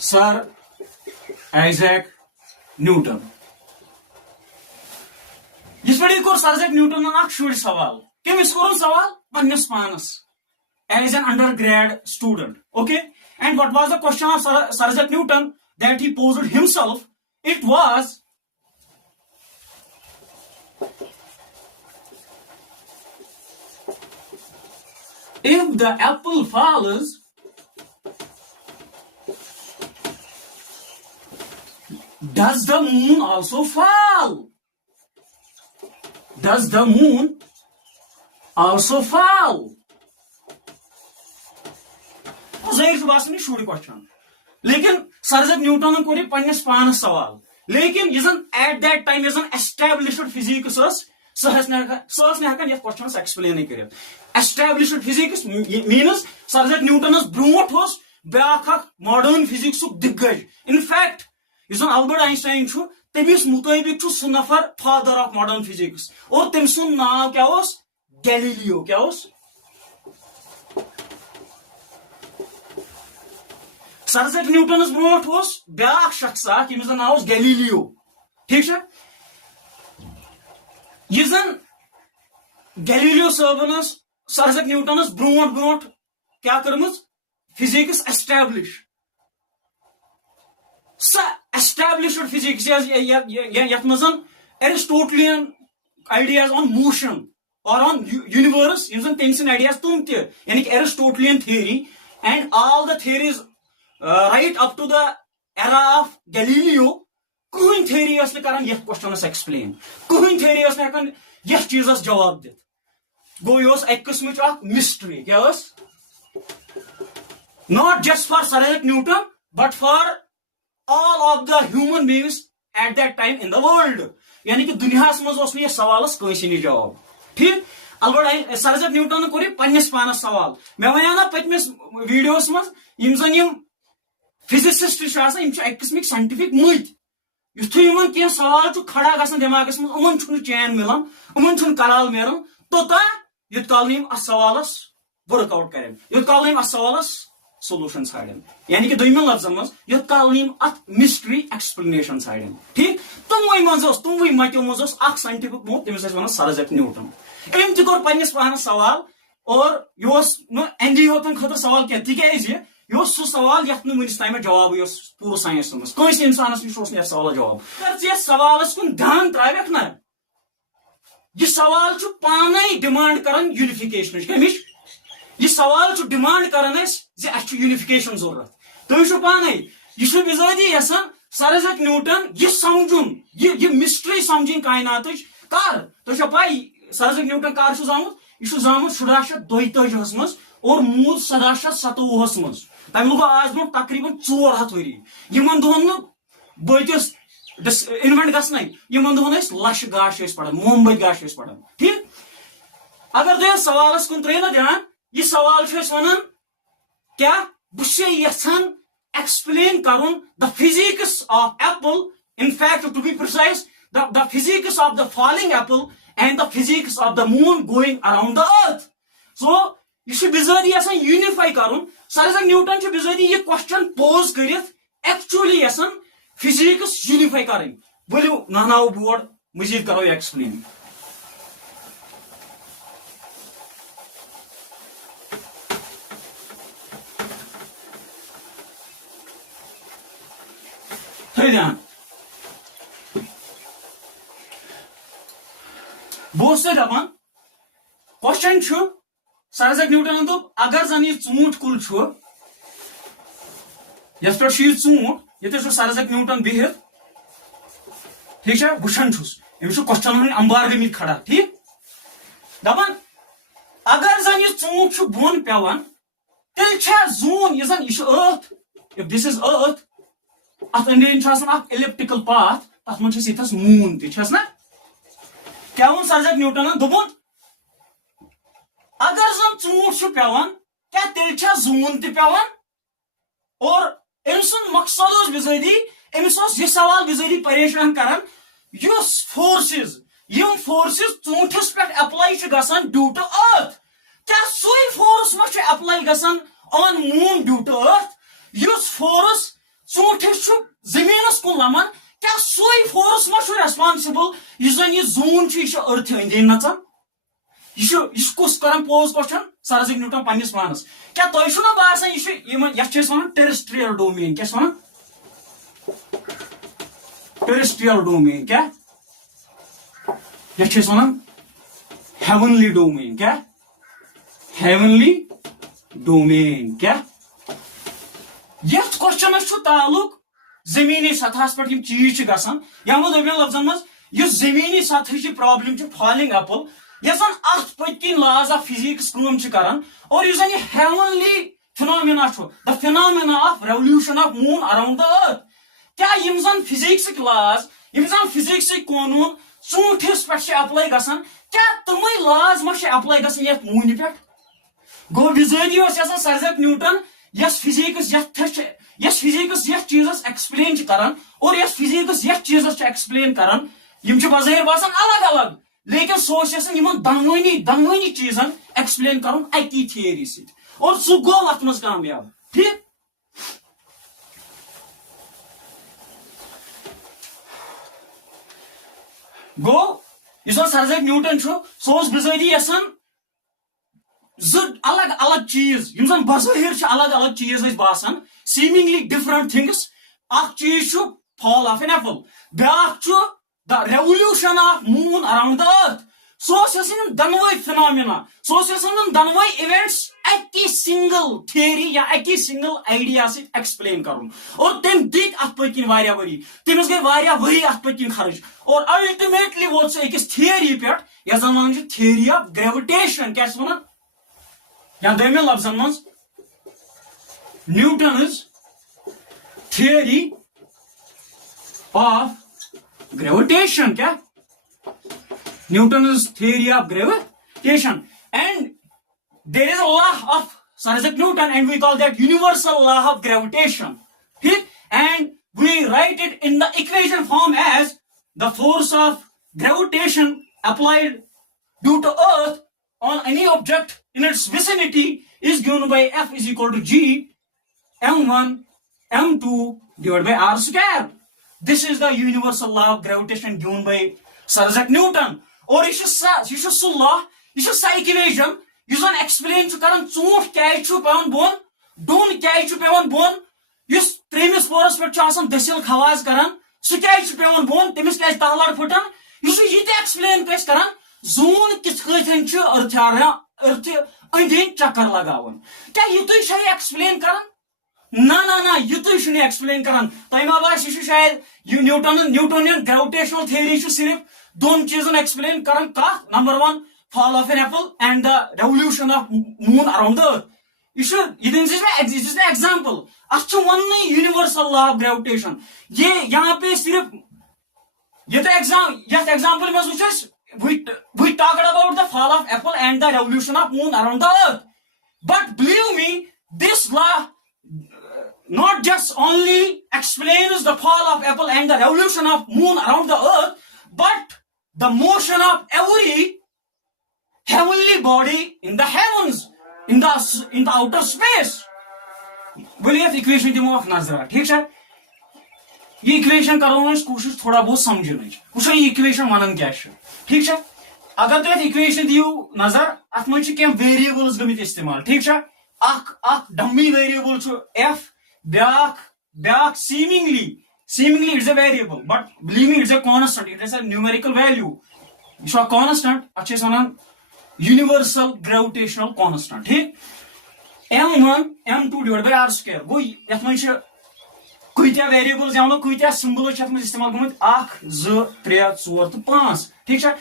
Sir Isaac Newton. Yis pe kor Sir Isaac Newton an ak shuri sawal. Kemis korun sawal pannis panas as an undergrad student. Okay, and what was the question of Sir Isaac Newton that he posed himself? It was, if the apple falls, does the moon also fall? Does the moon also fall? Zahir basan shuri question. Lekin Sir Isaac Newton kori pannis panas sawal. Lekin yizan at that time yizan established physics was सहस ने हकन यह question explain कर. Established physics means Sir Isaac Newton ब्रोट होस ब्याख modern physics दिग्गज. In fact यस अल्बर्ट आइंस्टाइन तमिस मुताबिक सह नफर फादर ऑफ मॉडर्न फिजिक्स और तम सुन नाव क्या गैलीलियो. क्या Sir Isaac Newton ब्रोट होस ब्याख शख्स यमिस नाव गैलीलियो. ठीक है. यह गैलीलियो साहबन Sir Isaac Newton ब्रोट क्या कर्म physics establish. Established physics yat mazan Aristotelian ideas on motion or on universe using things and ideas tum te yani Aristotelian theory and all the theories right up to the era of Galileo. Kuhin theory as ne karan yeh question as explain, kuhin theory as ne hekan yeh cheez as jawab dit. Go yos ek qismich ak mystery. Kya was not just for Sir Isaac Newton but for all of the human beings at that time in the world. यानी कि दुनियास मज ओस यह सवालस कंसी नि जवाब. ठीक. अलबत् Sir Isaac Newton core पन्निस पानस सवाल. मे वने ना पतमिस वीडियोस मज यम जन यम फिजिसिस्ट आसान यम एक किस्मिक साइंटिफिक मत युथु यमन के सवाल छु खड़ा गसन दिमागस मज उमन छु चैन मिलन उमन छु कराल मेरन तोता युत काल यम अस सवालस वर्कआउट करें युत काल यम अस सवालस solution साइडन. यानी कि दोइम लफ्जन मज युत काल यम अत मिस्ट्री एक्सप्लेनेशन साइडन. ठीक. तुमवै मतो मज अख साइंटिफिक मो तमिस वन Sir Isaac Newton. एम त कोर पन्निस पानस सवाल और योस न एनडी होतन खतर सवाल के तिकेज योस सु सवाल यत न वनिस टाइम जवाब योस पूरा साइंस मज कोइस इंसानस निश ओस न सवाल जवाब. कर जे सवालस कुन ध्यान त्रावेक ना ये सवाल छु पानै डिमांड करन यूनिफिकेशन कमिश. यह सवाल डिमांड कर यूनिफिकेशन जरूरत. तुम पाने यह बिजादी यसान Sir Isaac Newton यह समझुन यह मिस्ट्री समझन कायनात कर. तुम पाई Sir Isaac Newton कर जामुत यह जामुत 1722 मज और मूल 1727 मज. तम लुग आज ब्रो तकरीबन 400 वरी. यमन दोहन बतिस इन्वेंट गसन यमन दोहन लश गाश पढ़ान मोमबत गाश पढ़ान. ठीक. अगर तुम सवालस कुन त्रे ना ध्यान यह सवाल वन क्या बह यहान एक्सप्लेन करुन the physics of apple. In fact to be precise the physics of the falling apple and the physics of the moon going around the earth. So यह बिजारी यूनिफाई करुन. Sir Isaac Newton बिजारी यह question pose कर actually यहान physics unify करें. बोलो नहनाओ बोर्ड मजीद करो एक्सप्लेन. ध्यान बहुत दपान क्वेश्चन Sir Isaac Newton दोप अगर जन यह ूट कुल यथ पे ूट ये Sir Isaac Newton बिहित. ठीक है वुचान अमिस क्वेश्चन अंबार गमित खड़ा. ठीक. दपान अगर जन यह ूट बोन पेवान तेल जून यह अर्थ. इफ दिस इज अर्थ अत अंदर एलिप्टिकल पाथ तथ मस मून ना. क्या वो Sir Isaac Newton दोपन अगर जन ूट पेवान क्या तेल जून पेवान. और अम सुन मकसद बिजारी अमिस यह सवाल बिजारी परेशान करान फोर्सेस यम फोर्सेस ूठस पे अप्लाई ड्यू टू अर्थ. क्या सोई फोर्स मा apply on moon due to earth. युस फोर्स सूठिस जमीनस कुन लमान क्या सोई फोर्स मा रेस्पॉन्सिबल इस जन यह जून अर्थ अंदि नचान यह कुस कर pose question sir Isaac Newton पन्निस पानस क्या तुम बासान यह वन टेरेस्ट्रियल डोमेन क्या वन टेरेस्ट्रियल डोमेन क्या यह वन हेवनली डोमेन क्या हेवनली डोमेन क्या यथ क्वेश्चन ताल्लुक जमीनी सतह पे चीज गसान यमो लफ्जन मज जमीनी सतह प्रॉब्लम फॉलिंग अपल यस अत पत्किन लॉज ऑफ फिजिक्स कर और यह heavenly phenomena the phenomena of revolution of moon around the अर्थ क्या यम फिजिक्स लॉज यम फिजिक्स कानून चूंठिस पे अप्लाई गसान क्या तमै लॉज मा अप्लाई गसान यथ मून पे गो बिजारी सर आइजैक न्यूटन यस फिजिक्स यस फिजिक्स यथ चीजस एक्सप्लेन कर और यस फिजिक्स यथ चीजस एक्सप्लेन कर बज़ाहिर बासान अलग अलग लेकिन सोच दनवनी चीजन एक्सप्लेन कर अकी थियरी से और सह गो अत मज कामयाब ठीक गो सर आइजैक न्यूटन सह बिजारी यसान अलग अलग चीज बज़ाहिर अलग अलग चीज बासान सीमिंगली डिफरेंट थिंग्स चीज fall of an apple back the revolution of moon around the earth सह दनवे फिनोमिना सह दनवे इवेंट्स अकी सिंगल थियरी या अकी सिंगल आइडिया से एक्सप्लेन कर और तम दिख अत पत्किन वारिया वरी तमिस गई वारिया वरी अत पत्किन खर्च और अल्टीमेटली वोत सह अकिस थियरी पे यस जन वन थियरी ऑफ ग्रेविटेशन क्या वन या दमिन लफ्जन मज न्यूटन्स थियरी ऑफ gravitation क्या Newton's theory of gravitation and there is a law of Sir Isaac Newton and we call that universal law of gravitation ठीक and we write it in the equation form as the force of gravitation applied due to earth on any object in its vicinity is given by F is equal to G m1 m2 divided by r square. This is the universal law of gravitation given by Sir Isaac Newton. और यह सह law यह सह equation यह explain कर चूंठ क्या पेवान bone done क्या पेवान bone त्रेमिस porous पे दसिल खवाज कर सह क्या पेवान बोन तमिस क्या तहलड़ फुटान यह एक्सप्लेन कर जून किस अर्थ अंदि चक्कर लगावन क्या युत एक्सप्लेन कर ना युत एक्सप्लेन कर तम बास यह शायद न्यूटनियन ग्रेविटेशनल थियरी सिर्फ दोन चीजन एक्सप्लेन कर number one fall of an apple and the revolution of moon around the earth यह एग्जाम्पल अत one universal law of gravitation ये यहाँ पे सिर्फ एग्जाम्पल में we talked about the fall of apple and the revolution of moon around the earth but believe me this law not just only explains the fall of apple and the revolution of moon around the earth but the motion of every heavenly body in the heavens in the outer space बोलिए equation दिमो अख नजर ठीक है ये equation करो कोशिश थोड़ा बहुत समझने वो इक्वेशन वन क्या ठीक है अगर तुम इक्वेशन दियो नजर अत मे वेरिएबल्स गमित इस्तेमाल ठीक है dummy variable F back seemingly it's a variable but believe me it's a constant it is a numerical value it's a constant अच्छे सना universal gravitational constant ठीक m1 m2 divided by r square गो यथ मे कत्या variables या कत्या symbols इस्तेमाल गमत 1 2 3 4 तो 5 ठीक है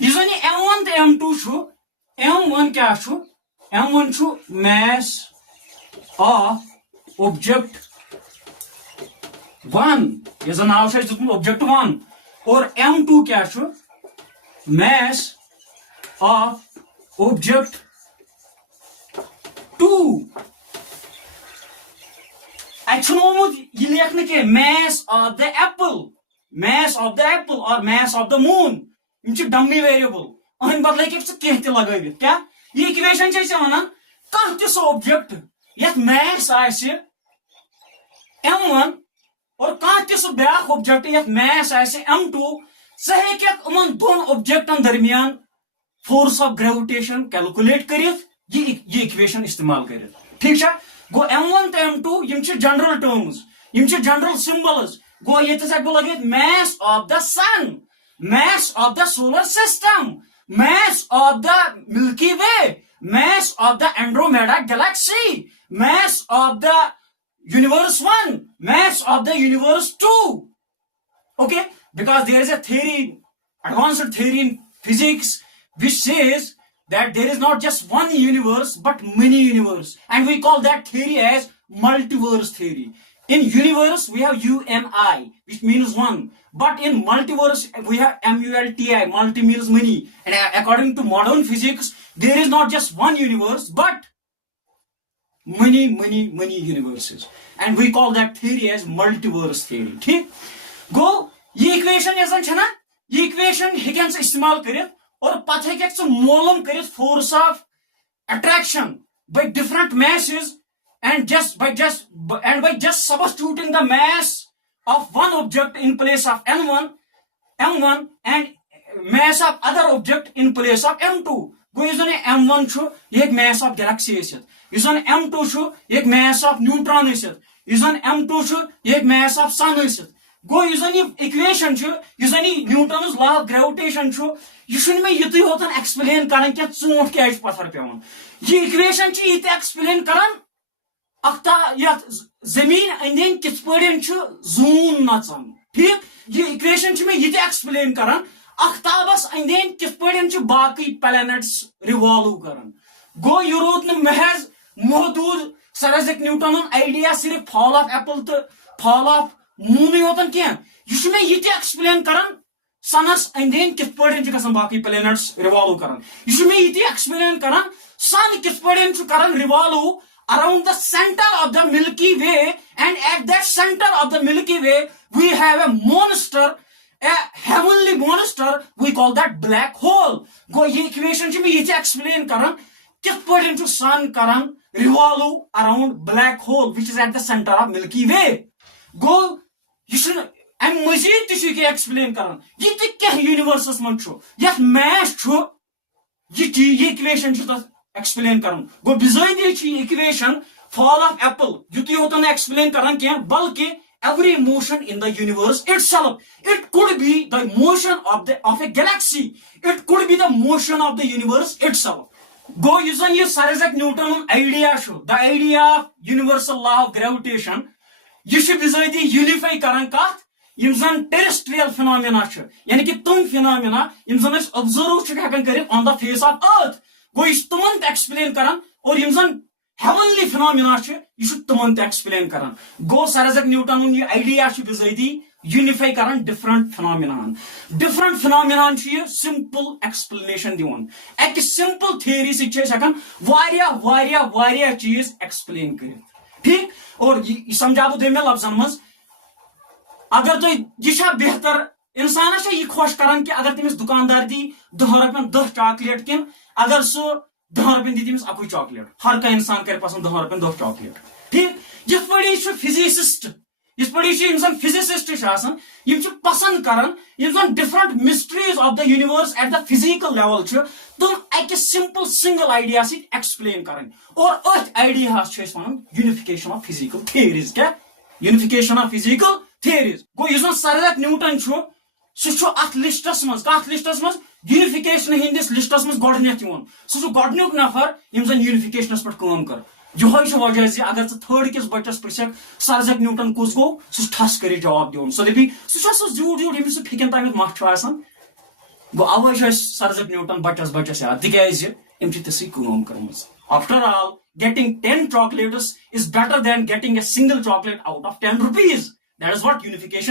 यह m1 तो m2 m1 क्या m1 mass of object 1 यह नाव ऑब्जेक्ट 1 और m2 क्या mass of object 2 यह लेखन के mass of the apple और mass of the moon dummy variable अहम बदल कह लगित क्या यह इक्वेशन वन कह ऑब्जेक्ट ये mass m1 और कह तह ब्या ऑब्जेक्ट ये मैस m2 सह हेन दोन ऑब्जेक्टन दरमियान फोर्स ऑफ ग्रेविटेशन कैलकुलेट कर ये इक्वेशन इस्तेमाल कर ठीक है गो m1 तो m2 यम जनरल टर्म्स यम जनरल सिंबल्स गो ये बह लगे mass of the sun, mass of the solar system, mass of the Milky Way, mass of the Andromeda galaxy, mass of the universe 1, mass of the universe 2. Okay, because there is a theory, advanced theory in physics which says that there is not just one universe but many universe, and we call that theory as multiverse theory. In universe we have UMI, which means one, but in multiverse we have MULTI, multi means many, and according to modern physics there is not just one universe but many universes, and we call that theory as multiverse theory. ठीक गो ये equation ये equation हेकन से इस्तेमाल करित और पता है कि मालूम करित force of attraction by different masses and by just substituting the mass of one object in place of m1 and mass of other object in place of m2. गो इस m1 छु ये mass of galaxy इस m2 छु ये mass of neutron इस m2 छु ये mass of sun इस गो इस इक्वेशन छु इस न्यूटन्स लॉ ऑफ ग्रेविटेशन छु यह मे युत होतन एक्सप्लेन कर चूंट क्या पत्थर पेवन ये इक्वेशन ये एक्सप्लेन कर जमीन अंदन कित जून नचान ठीक ये इक्वेशन मे ये एक्सप्लेन कर अख्ताबस अंदन कित बाकी प्लैनेट्स रिवॉल्व कर गो यह रोद महज महदूद सर आइजैक न्यूटन आइडिया सिर्फ फॉल ऑफ एप्पल तो फॉल ऑफ मून योतन क्या यह मे ये एक्सप्लेन कर सनस अंदन कित बाकी प्लैनेट्स रिवॉल्व कर यह मे ये एक्सप्लेन कर सन कित कर revolve around the center of the Milky Way, and at that center of the Milky Way we have a monster, a heavenly monster, we call that black hole. Go ये equation ची मैं ये explain करन कित sun Karan revolve around black hole which is at the center of Milky Way. Go ये am मजीद तिशु के explain करन ये क्या universe मन छो ये mass छो ये equation छो एक्सप्लेन कर गो बिजायदी इक्वेशन फॉल ऑफ एप्पल युत योतन एक्सप्लेन कर बल्कि every motion in the universe itself it could be the motion of a galaxy it could be the motion of the universe itself गो ये sir Isaac Newton idea the idea of universal law of gravitation यह बिजायदी unify कर कत यम जन terrestrial phenomena यानी कि तुम फिनोमेना यम जन ऑब्जर्व हेकन कर on the face of earth गो यह तुमन एक्सप्लेन कर और यम जन हेवनली फिनोमेना यह तुमन एक्सप्लेन कर गो सर आइजैक न्यूटन यह आइडिया बिजायदी यूनिफाई कर डिफरेंट फिनोमेना यह सिंपल एक्सप्लेनेशन दिवन एक सिंपल थियरी सकान वारिया चीज एक्सप्लेन कर ठीक और यह समझा बह मे लफ्जन मज अगर तुम यह बेहतर इंसान यह खुश कर कि अगर तमिस दुकानदार दी 10 रुपयन 10 चॉकलेट किन अगर सह 10 रुपयन दी तमिस अकु चॉकलेट हर कह इंसान कर पसंद 10 रुपयन 10 चॉकलेट ठीक यह पे फिजिसिस्ट इस पे फिजिसिस्ट पसंद कर different mysteries of the universe at the physical level तुम एक सिंपल सिंगल आइडिया एक्सप्लेन कर और अथ idea one unification of physical theories क्या यूनिफिकेशन ऑफ फिजिकल थियरीज गो इस सर आइजैक न्यूटन सह लिस्टस मज यूनिफिकेशन हिंदिस लिस्टस मज गोडनेथ सह गोडनुक नफर यम जन यूनिफिकेशनस पे काम कर यह वजह अगर थर्ड किस बच्चस पृछक सर आइजैक न्यूटन कुस गो सह ठस कर जवाब दिवन सो दपी सह झूठ यमिस फिकन तमित मठ गो अवे सर आइजैक न्यूटन बच्चस याद तिकाज यम तिसै काम कर्मज after all getting 10 chocolates is better than getting a single chocolate out of 10 rupees. That is what unification